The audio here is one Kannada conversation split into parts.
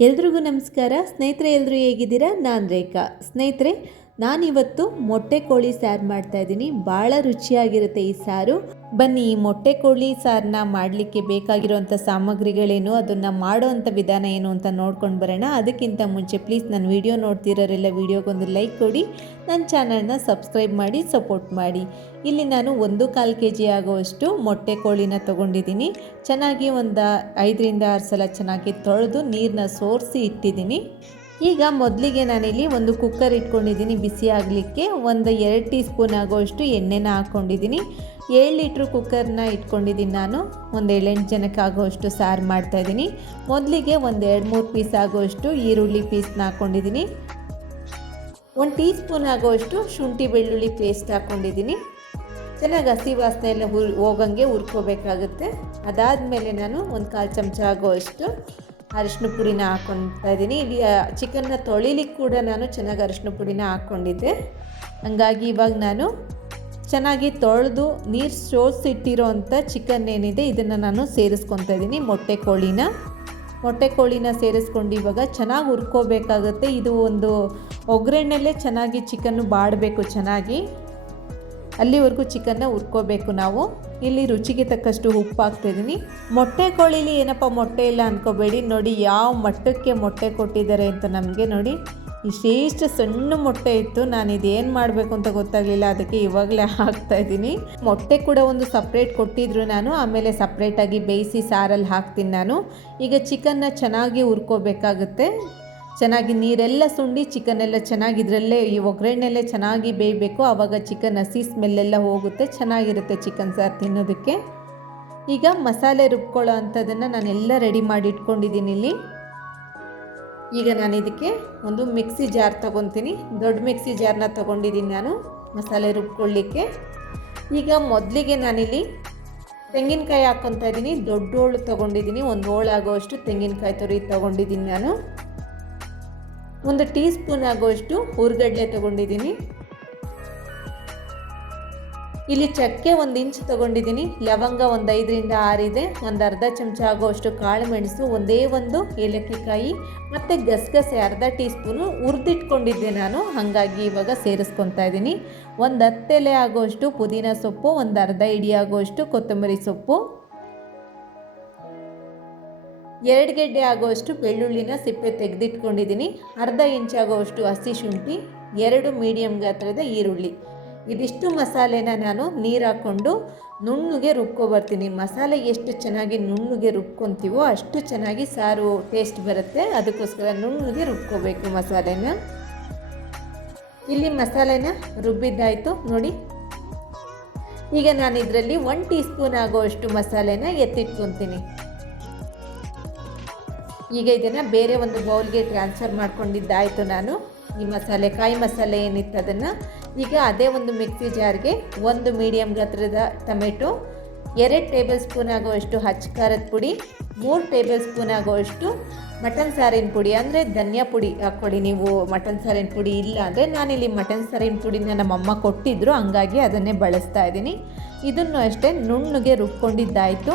ಎಲ್ರಿಗೂ ನಮಸ್ಕಾರ. ಸ್ನೇಹಿತರೆ ಎಲ್ಲರೂ ಹೇಗಿದ್ದೀರಾ? ನಾನು ರೇಖಾ. ಸ್ನೇಹಿತರೆ ನಾನಿವತ್ತು ಮೊಟ್ಟೆ ಕೋಳಿ ಸಾರು ಮಾಡ್ತಾ ಇದ್ದೀನಿ. ಭಾಳ ರುಚಿಯಾಗಿರುತ್ತೆ ಈ ಸಾರು. ಬನ್ನಿ, ಈ ಮೊಟ್ಟೆ ಕೋಳಿ ಸಾರನ್ನ ಮಾಡಲಿಕ್ಕೆ ಬೇಕಾಗಿರುವಂಥ ಸಾಮಗ್ರಿಗಳೇನು, ಅದನ್ನು ಮಾಡೋವಂಥ ವಿಧಾನ ಏನು ಅಂತ ನೋಡ್ಕೊಂಡು ಬರೋಣ. ಅದಕ್ಕಿಂತ ಮುಂಚೆ ಪ್ಲೀಸ್ ನನ್ನ ವಿಡಿಯೋ ನೋಡ್ತಿರೋರೆಲ್ಲ ವಿಡಿಯೋಗೊಂದು ಲೈಕ್ ಕೊಡಿ. ನನ್ನ ಚಾನಲ್ನ ಸಬ್ಸ್ಕ್ರೈಬ್ ಮಾಡಿ, ಸಪೋರ್ಟ್ ಮಾಡಿ. ಇಲ್ಲಿ ನಾನು ಒಂದು ಕಾಲು ಕೆ ಜಿ ಆಗುವಷ್ಟು ಮೊಟ್ಟೆ ಕೋಳಿನ ತೊಗೊಂಡಿದ್ದೀನಿ. ಚೆನ್ನಾಗಿ ಒಂದು ಐದರಿಂದ ಆರು ಸಲ ಚೆನ್ನಾಗಿ ತೊಳೆದು ನೀರನ್ನ ಸೋರಿಸಿ ಇಟ್ಟಿದ್ದೀನಿ. ಈಗ ಮೊದಲಿಗೆ ನಾನಿಲ್ಲಿ ಒಂದು ಕುಕ್ಕರ್ ಇಟ್ಕೊಂಡಿದ್ದೀನಿ. ಬಿಸಿ ಆಗಲಿಕ್ಕೆ ಒಂದು ಎರಡು ಟೀ ಸ್ಪೂನ್ ಆಗೋಷ್ಟು ಎಣ್ಣೆನ ಹಾಕ್ಕೊಂಡಿದ್ದೀನಿ ಏಳು ಲೀಟ್ರ್ ಕುಕ್ಕರ್ನ ಇಟ್ಕೊಂಡಿದ್ದೀನಿ ನಾನು. ಒಂದು ಏಳೆಂಟು ಜನಕ್ಕೆ ಆಗೋಷ್ಟು ಸಾರು ಮಾಡ್ತಾಯಿದ್ದೀನಿ ಮೊದಲಿಗೆ ಒಂದು ಎರಡು ಮೂರು ಪೀಸ್ ಆಗೋಷ್ಟು ಈರುಳ್ಳಿ ಪೀಸ್ನ ಹಾಕ್ಕೊಂಡಿದ್ದೀನಿ ಒಂದು ಟೀ ಸ್ಪೂನ್ ಆಗೋಷ್ಟು ಶುಂಠಿ ಬೆಳ್ಳುಳ್ಳಿ ಪೇಸ್ಟ್ ಹಾಕ್ಕೊಂಡಿದ್ದೀನಿ ಚೆನ್ನಾಗಿ ಹಸಿ ವಾಸನೆ ಎಲ್ಲ ಹುರ್ ಹೋಗಂಗೆ ಹುರ್ಕೋಬೇಕಾಗುತ್ತೆ. ಅದಾದಮೇಲೆ ನಾನು ಒಂದು ಕಾಲು ಚಮಚ ಆಗೋಷ್ಟು ಅರಿಶಿನ ಪುಡಿನ ಹಾಕ್ಕೊತಾ ಇದ್ದೀನಿ. ಇಲ್ಲಿ ಚಿಕನ್ನ ತೊಳಿಲಿಕ್ಕೆ ಕೂಡ ನಾನು ಚೆನ್ನಾಗಿ ಅರಿಶಿನ ಪುಡಿನ ಹಾಕ್ಕೊಂಡಿದ್ದೆ. ಹಂಗಾಗಿ ಇವಾಗ ನಾನು ಚೆನ್ನಾಗಿ ತೊಳೆದು ನೀರು ಸೋಸಿಟ್ಟಿರೋ ಚಿಕನ್ ಏನಿದೆ ಇದನ್ನು ನಾನು ಸೇರಿಸ್ಕೊತಾ ಇದ್ದೀನಿ. ಮೊಟ್ಟೆ ಕೋಳಿನ. ಮೊಟ್ಟೆ ಕೋಳಿನ ಸೇರಿಸ್ಕೊಂಡು ಇವಾಗ ಚೆನ್ನಾಗಿ ಹುರ್ಕೋಬೇಕಾಗತ್ತೆ. ಇದು ಒಂದು ಒಗ್ಗರಣೆಲ್ಲೇ ಚೆನ್ನಾಗಿ ಚಿಕನ್ನು ಬಾಡಬೇಕು ಚೆನ್ನಾಗಿ. ಅಲ್ಲಿವರೆಗೂ ಚಿಕನ್ನ ಹುರ್ಕೋಬೇಕು ನಾವು. ಇಲ್ಲಿ ರುಚಿಗೆ ತಕ್ಕಷ್ಟು ಉಪ್ಪು ಹಾಕ್ತಿದ್ದೀನಿ. ಮೊಟ್ಟೆ ಕೋಳಿಲಿ ಏನಪ್ಪ ಮೊಟ್ಟೆ ಇಲ್ಲ ಅಂದ್ಕೋಬೇಡಿ ನೋಡಿ ಯಾವ ಮಟ್ಟಕ್ಕೆ ಮೊಟ್ಟೆ ಕೊಟ್ಟಿದ್ದಾರೆ ಅಂತ ನಮಗೆ ನೋಡಿ. ಇಷ್ಟೇಷ್ಟು ಸಣ್ಣ ಮೊಟ್ಟೆ ಇತ್ತು. ನಾನು ಇದೇನು ಮಾಡಬೇಕು ಅಂತ ಗೊತ್ತಾಗಲಿಲ್ಲ. ಅದಕ್ಕೆ ಇವಾಗಲೇ ಹಾಕ್ತಾಯಿದ್ದೀನಿ ಮೊಟ್ಟೆ ಕೂಡ ಒಂದು ಸಪ್ರೇಟ್ ಕೊಟ್ಟಿದ್ರು ನಾನು. ಆಮೇಲೆ ಸಪ್ರೇಟಾಗಿ ಬೇಯಿಸಿ ಸಾರಲ್ಲಿ ಹಾಕ್ತೀನಿ ನಾನು. ಈಗ ಚಿಕನ್ನ ಚೆನ್ನಾಗಿ ಹುರ್ಕೋಬೇಕಾಗುತ್ತೆ. ಚೆನ್ನಾಗಿ ನೀರೆಲ್ಲ ಸುಂಡಿ ಚಿಕನ್ ಎಲ್ಲ ಚೆನ್ನಾಗಿ ಇದರಲ್ಲೇ ಈ ಒಗ್ಗರಣೆಲ್ಲೇ ಚೆನ್ನಾಗಿ ಬೇಯಬೇಕು. ಆವಾಗ ಚಿಕನ್ ಹಸಿ ಸ್ಮೆಲ್ಲೆಲ್ಲ ಹೋಗುತ್ತೆ, ಚೆನ್ನಾಗಿರುತ್ತೆ ಚಿಕನ್ ಸಾರು ತಿನ್ನೋದಕ್ಕೆ. ಈಗ ಮಸಾಲೆ ರುಬ್ಕೊಳ್ಳೋ ಅಂಥದ್ದನ್ನು ನಾನೆಲ್ಲ ರೆಡಿ ಮಾಡಿ ಇಟ್ಕೊಂಡಿದ್ದೀನಿ ಇಲ್ಲಿ. ಈಗ ನಾನು ಇದಕ್ಕೆ ಒಂದು ಮಿಕ್ಸಿ ಜಾರ್ ತೊಗೊತೀನಿ. ದೊಡ್ಡ ಮಿಕ್ಸಿ ಜಾರ್ನ ತೊಗೊಂಡಿದ್ದೀನಿ ನಾನು ಮಸಾಲೆ ರುಬ್ಕೊಳ್ಳಿಕ್ಕೆ. ಈಗ ಮೊದಲಿಗೆ ನಾನಿಲ್ಲಿ ತೆಂಗಿನಕಾಯಿ ಹಾಕ್ಕೊತಾ ಇದ್ದೀನಿ. ದೊಡ್ಡ ಹೋಳು ತೊಗೊಂಡಿದ್ದೀನಿ. ಒಂದು ಹೋಳು ಆಗೋಷ್ಟು ತೆಂಗಿನಕಾಯಿ ತುರಿ ತೊಗೊಂಡಿದ್ದೀನಿ ನಾನು. ಒಂದು ಟೀ ಸ್ಪೂನ್ ಆಗುವಷ್ಟು ಹುರ್ಗಡ್ಲೆ ತಗೊಂಡಿದ್ದೀನಿ. ಇಲ್ಲಿ ಚಕ್ಕೆ ಒಂದು ಇಂಚ್ ತಗೊಂಡಿದ್ದೀನಿ. ಲವಂಗ ಒಂದು ಐದರಿಂದ ಆರಿದೆ ಒಂದು ಅರ್ಧ ಚಮಚ ಆಗುವಷ್ಟು ಕಾಳು ಮೆಣಸು ಒಂದೇ ಒಂದು ಏಲಕ್ಕಿಕಾಯಿ, ಮತ್ತು ಗಸಗಸೆ ಅರ್ಧ ಟೀ ಸ್ಪೂನು ಹುರಿದಿಟ್ಕೊಂಡಿದ್ದೆ ನಾನು. ಹಾಗಾಗಿ ಇವಾಗ ಸೇರಿಸ್ಕೊತಾ ಇದ್ದೀನಿ. ಒಂದು ಹತ್ತೆಲೆ ಆಗುವಷ್ಟು ಪುದೀನ ಸೊಪ್ಪು, ಒಂದು ಅರ್ಧ ಇಡಿ ಆಗುವಷ್ಟು ಕೊತ್ತಂಬರಿ ಸೊಪ್ಪು. ಎರಡು ಗೆಡ್ಡೆ ಆಗುವಷ್ಟು ಬೆಳ್ಳುಳ್ಳಿನ ಸಿಪ್ಪೆ ತೆಗೆದಿಟ್ಕೊಂಡಿದ್ದೀನಿ. ಅರ್ಧ ಇಂಚ್ ಆಗುವಷ್ಟು ಹಸಿ ಶುಂಠಿ, ಎರಡು ಮೀಡಿಯಮ್ ಗಾತ್ರದ ಈರುಳ್ಳಿ. ಇದಿಷ್ಟು ಮಸಾಲೆನ ನಾನು ನೀರು ಹಾಕ್ಕೊಂಡು ನುಣ್ಣಗೆ ರುಬ್ಕೊಬರ್ತೀನಿ ಮಸಾಲೆ ಎಷ್ಟು ಚೆನ್ನಾಗಿ ನುಣ್ಣಗೆ ರುಬ್ಕೊತೀವೋ ಅಷ್ಟು ಚೆನ್ನಾಗಿ ಸಾರು ಟೇಸ್ಟ್ ಬರುತ್ತೆ. ಅದಕ್ಕೋಸ್ಕರ ನುಣ್ಣಗೆ ರುಬ್ಕೋಬೇಕು ಮಸಾಲೆನ. ಇಲ್ಲಿ ಮಸಾಲೆನ ರುಬ್ಬಿದ್ದಾಯಿತು ನೋಡಿ. ಈಗ ನಾನು ಇದರಲ್ಲಿ ಒನ್ ಟೀ ಸ್ಪೂನ್ ಆಗುವಷ್ಟು ಮಸಾಲೆನ ಎತ್ತಿಟ್ಕೊತೀನಿ. ಈಗ ಇದನ್ನು ಬೇರೆ ಒಂದು ಬೌಲ್ಗೆ ಟ್ರಾನ್ಸ್ಫರ್ ಮಾಡ್ಕೊಂಡಿದ್ದಾಯಿತು ನಾನು. ಈ ಮಸಾಲೆ, ಕಾಯಿ ಮಸಾಲೆ ಏನಿತ್ತು ಅದನ್ನು. ಈಗ ಅದೇ ಒಂದು ಮಿಕ್ಸಿ ಜಾರ್ಗೆ ಒಂದು ಮೀಡಿಯಮ್ ಗಾತ್ರದ ಟೊಮೆಟೊ, ಎರಡು ಟೇಬಲ್ ಸ್ಪೂನ್ ಆಗುವಷ್ಟು ಹಚ್ಚ ಖಾರದ ಪುಡಿ, ಮೂರು ಟೇಬಲ್ ಸ್ಪೂನ್ ಆಗುವಷ್ಟು ಮಟನ್ ಸಾರಿನ ಪುಡಿ. ಅಂದರೆ ಧನಿಯಾ ಪುಡಿ ಹಾಕ್ಕೊಳ್ಳಿ ನೀವು. ಮಟನ್ ಸಾರಿನ ಪುಡಿ ಇಲ್ಲ ಅಂದರೆ ನಾನಿಲ್ಲಿ ಮಟನ್ ಸಾರಿನ ಪುಡಿನ ನಮ್ಮಮ್ಮ ಕೊಟ್ಟಿದ್ದರು ಹಂಗಾಗಿ ಅದನ್ನೇ ಬಳಸ್ತಾ ಇದ್ದೀನಿ. ಇದನ್ನು ಅಷ್ಟೇ ನುಣ್ಣಗೆ ರುಬ್ಕೊಂಡಿದ್ದಾಯಿತು.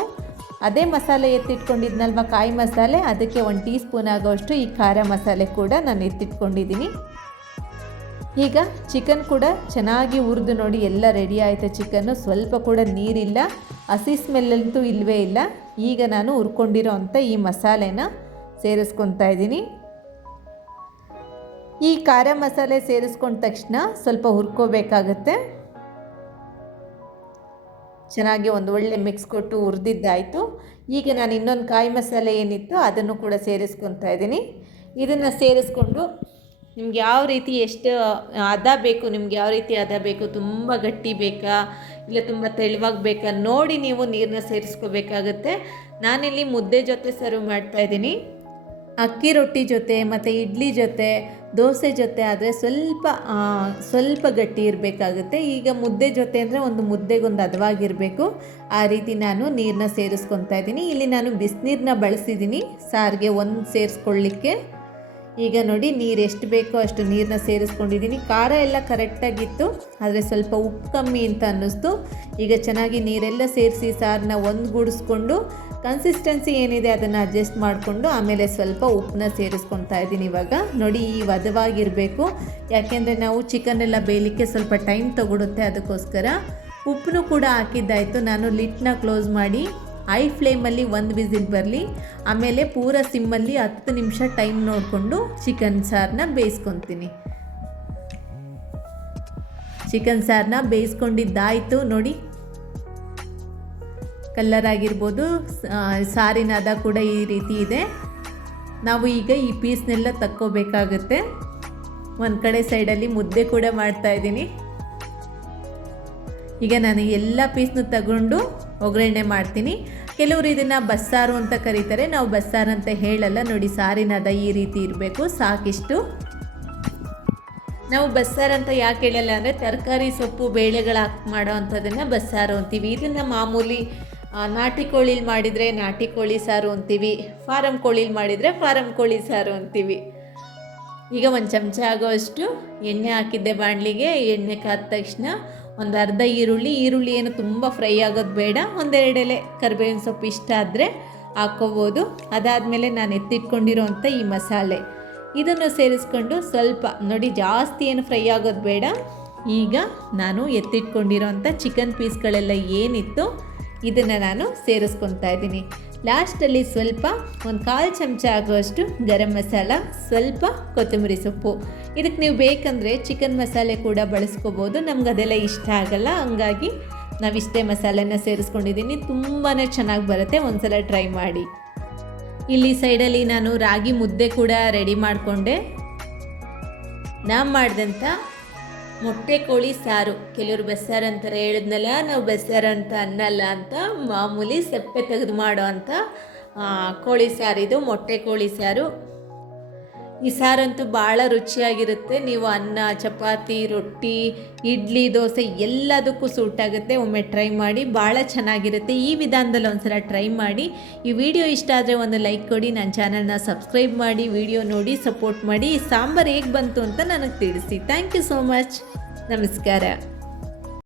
ಅದೇ ಮಸಾಲೆ ಎತ್ತಿಟ್ಕೊಂಡಿದ್ನಲ್ವ ಕಾಯಿ ಮಸಾಲೆ? ಅದಕ್ಕೆ ಒಂದು ಟೀ ಸ್ಪೂನ್ ಆಗೋಷ್ಟು ಈ ಖಾರ ಮಸಾಲೆ ಕೂಡ ನಾನು ಎತ್ತಿಟ್ಕೊಂಡಿದ್ದೀನಿ ಈಗ ಚಿಕನ್ ಕೂಡ ಚೆನ್ನಾಗಿ ಹುರಿದು ನೋಡಿ ಎಲ್ಲ ರೆಡಿ ಆಯಿತು ಚಿಕನ್ನು? ಸ್ವಲ್ಪ ಕೂಡ ನೀರಿಲ್ಲ, ಹಸಿ ಸ್ಮೆಲ್ಲಂತೂ ಇಲ್ಲವೇ ಇಲ್ಲ. ಈಗ ನಾನು ಹುರ್ಕೊಂಡಿರೋ ಅಂಥ ಈ ಮಸಾಲೆನ ಸೇರಿಸ್ಕೊತಾ ಇದ್ದೀನಿ ಈ ಖಾರ ಮಸಾಲೆ ಸೇರಿಸ್ಕೊಂಡ ತಕ್ಷಣ ಸ್ವಲ್ಪ ಹುರ್ಕೋಬೇಕಾಗತ್ತೆ. ಚೆನ್ನಾಗಿ ಒಂದು ಒಳ್ಳೆ ಮಿಕ್ಸ್ ಕೊಟ್ಟು ಹುರಿದಿದ್ದಾಯಿತು. ಈಗ ನಾನು ಇನ್ನೊಂದು ಕಾಯಿ ಮಸಾಲೆ ಏನಿತ್ತು ಅದನ್ನು ಕೂಡ ಸೇರಿಸ್ಕೊತಾ ಇದ್ದೀನಿ. ಇದನ್ನು ಸೇರಿಸ್ಕೊಂಡು ನಿಮ್ಗೆ ಯಾವ ರೀತಿ ಎಷ್ಟು ಅದ ಬೇಕು, ನಿಮ್ಗೆ ಯಾವ ರೀತಿ ಅದ ಬೇಕು, ತುಂಬ ಗಟ್ಟಿ ಬೇಕಾ, ಇಲ್ಲ ತುಂಬ ತೆಳುವಾಗಿ ಬೇಕಾ ನೋಡಿ ನೀವು ನೀರನ್ನ ಸೇರಿಸ್ಕೋಬೇಕಾಗತ್ತೆ. ನಾನಿಲ್ಲಿ ಮುದ್ದೆ ಜೊತೆ ಸರ್ವ್ ಮಾಡ್ತಾಯಿದ್ದೀನಿ ಅಕ್ಕಿ ರೊಟ್ಟಿ ಜೊತೆ ಮತ್ತು ಇಡ್ಲಿ ಜೊತೆ ದೋಸೆ ಜೊತೆ ಆದರೆ ಸ್ವಲ್ಪ ಸ್ವಲ್ಪ ಗಟ್ಟಿ ಇರಬೇಕಾಗುತ್ತೆ. ಈಗ ಮುದ್ದೆ ಜೊತೆ ಅಂದರೆ ಒಂದು ಮುದ್ದೆಗೊಂದು ಹದವಾಗಿರಬೇಕು ಆ ರೀತಿ ನಾನು ನೀರನ್ನ ಸೇರಿಸ್ಕೊತಾ ಇದ್ದೀನಿ. ಇಲ್ಲಿ ನಾನು ಬಿಸಿನೀರನ್ನ ಬಳಸಿದ್ದೀನಿ. ಸಾರಿಗೆ ಒಂದು ಸೇರಿಸ್ಕೊಳ್ಳಿಕ್ಕೆ. ಈಗ ನೋಡಿ ನೀರು ಎಷ್ಟು ಬೇಕೋ ಅಷ್ಟು ನೀರನ್ನ ಸೇರಿಸ್ಕೊಂಡಿದ್ದೀನಿ. ಖಾರ ಎಲ್ಲ ಕರೆಕ್ಟಾಗಿತ್ತು. ಆದರೆ ಸ್ವಲ್ಪ ಉಪ್ಪು ಕಮ್ಮಿ ಅಂತ ಅನ್ನಿಸ್ತು. ಈಗ ಚೆನ್ನಾಗಿ ನೀರೆಲ್ಲ ಸೇರಿಸಿ ಸಾರನ್ನ ಒಂದುಗೂಡಿಸ್ಕೊಂಡು ಕನ್ಸಿಸ್ಟೆನ್ಸಿ ಏನಿದೆ ಅದನ್ನು ಅಡ್ಜಸ್ಟ್ ಮಾಡಿಕೊಂಡು ಆಮೇಲೆ ಸ್ವಲ್ಪ ಉಪ್ಪನ್ನ ಸೇರಿಸ್ಕೊತಾ ಇದ್ದೀನಿ ಇವಾಗ. ನೋಡಿ, ಈ ವಧವಾಗಿರಬೇಕು ಯಾಕೆಂದರೆ ನಾವು ಚಿಕನ್ ಎಲ್ಲ ಬೇಯಲಿಕ್ಕೆ ಸ್ವಲ್ಪ ಟೈಮ್ ತಗೊಡುತ್ತೆ ಅದಕ್ಕೋಸ್ಕರ. ಉಪ್ಪನ್ನು ಕೂಡ ಹಾಕಿದ್ದಾಯಿತು. ನಾನು ಲಿಟ್ನ ಕ್ಲೋಸ್ ಮಾಡಿ ಐ ಫ್ಲೇಮಲ್ಲಿ ಒಂದು ವಿಸಿಲ್ ಬರಲಿ, ಆಮೇಲೆ ಪೂರ ಸಿಮ್ಮಲ್ಲಿ ಹತ್ತು ನಿಮಿಷ ಟೈಮ್ ನೋಡಿಕೊಂಡು ಚಿಕನ್ ಸಾರನ್ನ ಬೇಯಿಸ್ಕೊತೀನಿ. ಚಿಕನ್ ಸಾರನ್ನ ಬೇಯಿಸ್ಕೊಂಡಿದ್ದಾಯಿತು. ನೋಡಿ ಕಲ್ಲರ್ ಆಗಿರ್ಬೋದು ಸಾರಿನಾದ ಕೂಡ ಈ ರೀತಿ ಇದೆ. ನಾವು ಈಗ ಈ ಪೀಸ್ನೆಲ್ಲ ತಕ್ಕೋಬೇಕಾಗುತ್ತೆ. ಒಂದು ಕಡೆ ಸೈಡಲ್ಲಿ ಮುದ್ದೆ ಕೂಡ ಮಾಡ್ತಾ ಇದ್ದೀನಿ. ಈಗ ನಾನು ಎಲ್ಲ ಪೀಸ್ನು ತಗೊಂಡು ಒಗ್ಗರಣೆ ಮಾಡ್ತೀನಿ. ಕೆಲವರು ಇದನ್ನು ಬಸ್ಸಾರು ಅಂತ ಕರೀತಾರೆ. ನಾವು ಬಸ್ಸಾರು ಅಂತ ಹೇಳಲ್ಲ. ನೋಡಿ, ಸಾರಿನಾದ ಈ ರೀತಿ ಇರಬೇಕು. ಸಾಕಿಷ್ಟು. ನಾವು ಬಸ್ಸಾರು ಅಂತ ಯಾಕೆ ಹೇಳಲ್ಲ ಅಂದರೆ, ತರಕಾರಿ ಸೊಪ್ಪು, ಬೇಳೆಗಳು ಹಾಕಿ ಮಾಡೋ ಅಂಥದ್ದನ್ನು ಬಸ್ಸಾರು ಅಂತೀವಿ. ಇದನ್ನು ಮಾಮೂಲಿ ನಾಟಿ ಕೋಳಿಲಿ ಮಾಡಿದರೆ ನಾಟಿ ಕೋಳಿ ಸಾರು ಅಂತೀವಿ ಫಾರಮ್ ಕೋಳಿಲಿ ಮಾಡಿದರೆ ಫಾರಮ್ ಕೋಳಿ ಸಾರು ಅಂತೀವಿ. ಈಗ ಒಂದು ಚಮಚ ಆಗೋಷ್ಟು ಎಣ್ಣೆ ಹಾಕಿದ್ದೆ ಬಾಣಲಿಗೆ, ಎಣ್ಣೆ ಕಾದ ತಕ್ಷಣ ಒಂದು ಅರ್ಧ ಈರುಳ್ಳಿ ಈರುಳ್ಳಿ ಏನು ತುಂಬ ಫ್ರೈ ಆಗೋದು ಬೇಡ, ಒಂದೆರಡೆಲೆ ಕರಿಬೇವಿನ ಸೊಪ್ಪು ಇಷ್ಟ ಆದರೆ ಹಾಕ್ಕೋಬೋದು ಅದಾದಮೇಲೆ ನಾನು ಎತ್ತಿಟ್ಕೊಂಡಿರೋಂಥ ಈ ಮಸಾಲೆ. ಇದನ್ನು ಸೇರಿಸ್ಕೊಂಡು ಸ್ವಲ್ಪ, ನೋಡಿ ಜಾಸ್ತಿ ಏನು ಫ್ರೈ ಆಗೋದು ಬೇಡ. ಈಗ ನಾನು ಎತ್ತಿಟ್ಕೊಂಡಿರೋಂಥ ಚಿಕನ್ ಪೀಸ್ಗಳೆಲ್ಲ ಏನಿತ್ತು ಇದನ್ನು ನಾನು ಸೇರಿಸ್ಕೊತಾ ಇದ್ದೀನಿ. ಲಾಸ್ಟಲ್ಲಿ ಸ್ವಲ್ಪ ಒಂದು ಕಾಲು ಚಮಚ ಆಗುವಷ್ಟು ಗರಂ ಮಸಾಲ, ಸ್ವಲ್ಪ ಕೊತ್ತಂಬರಿ ಸೊಪ್ಪು. ಇದಕ್ಕೆ ನೀವು ಬೇಕಂದರೆ ಚಿಕನ್ ಮಸಾಲೆ ಕೂಡ ಬಳಸ್ಕೋಬೋದು. ನಮ್ಗೆ ಅದೆಲ್ಲ ಇಷ್ಟ ಆಗಲ್ಲ. ಹಂಗಾಗಿ ನಾವಿಷ್ಟೇ ಮಸಾಲೆನ ಸೇರಿಸ್ಕೊಂಡಿದ್ದೀನಿ ತುಂಬಾ ಚೆನ್ನಾಗಿ ಬರುತ್ತೆ. ಒಂದ್ಸಲ ಟ್ರೈ ಮಾಡಿ. ಇಲ್ಲಿ ಸೈಡಲ್ಲಿ ನಾನು ರಾಗಿ ಮುದ್ದೆ ಕೂಡ ರೆಡಿ ಮಾಡಿಕೊಂಡೆ. ನಾನು ಮಾಡಿದಂಥ ಮೊಟ್ಟೆ ಕೋಳಿ ಸಾರು. ಕೆಲವರು ಬೆಸ್ಸಾರು ಅಂತಾರೆ, ಹೇಳಿದ್ನಲ್ಲ, ನಾವು ಬೆಸ್ಸಾರು ಅಂತ ಅನ್ನಲ್ಲ ಅಂತ ಮಾಮೂಲಿ ಸಪ್ಪೆ ತೆಗೆದು ಮಾಡೋ ಅಂತ ಕೋಳಿ ಸಾರಿದು ಮೊಟ್ಟೆ ಕೋಳಿ ಸಾರು. ಈ ಸಾರಂತೂ ಭಾಳ ರುಚಿಯಾಗಿರುತ್ತೆ. ನೀವು ಅನ್ನ, ಚಪಾತಿ, ರೊಟ್ಟಿ, ಇಡ್ಲಿ, ದೋಸೆ ಎಲ್ಲದಕ್ಕೂ ಸೂಟ್ ಆಗುತ್ತೆ. ಒಮ್ಮೆ ಟ್ರೈ ಮಾಡಿ ಭಾಳ ಚೆನ್ನಾಗಿರುತ್ತೆ. ಈ ವಿಧಾನದಲ್ಲಿ ಒಂದ್ಸಲ ಟ್ರೈ ಮಾಡಿ. ಈ ವಿಡಿಯೋ ಇಷ್ಟ ಆದರೆ ಒಂದು ಲೈಕ್ ಕೊಡಿ. ನನ್ನ ಚಾನಲ್ನ ಸಬ್ಸ್ಕ್ರೈಬ್ ಮಾಡಿ. ವಿಡಿಯೋ ನೋಡಿ ಸಪೋರ್ಟ್ ಮಾಡಿ. ಈ ಸಾಂಬಾರು ಹೇಗೆ ಬಂತು ಅಂತ ನನಗೆ ತಿಳಿಸಿ. ಥ್ಯಾಂಕ್ ಯು ಸೋ ಮಚ್ ನಮಸ್ಕಾರ.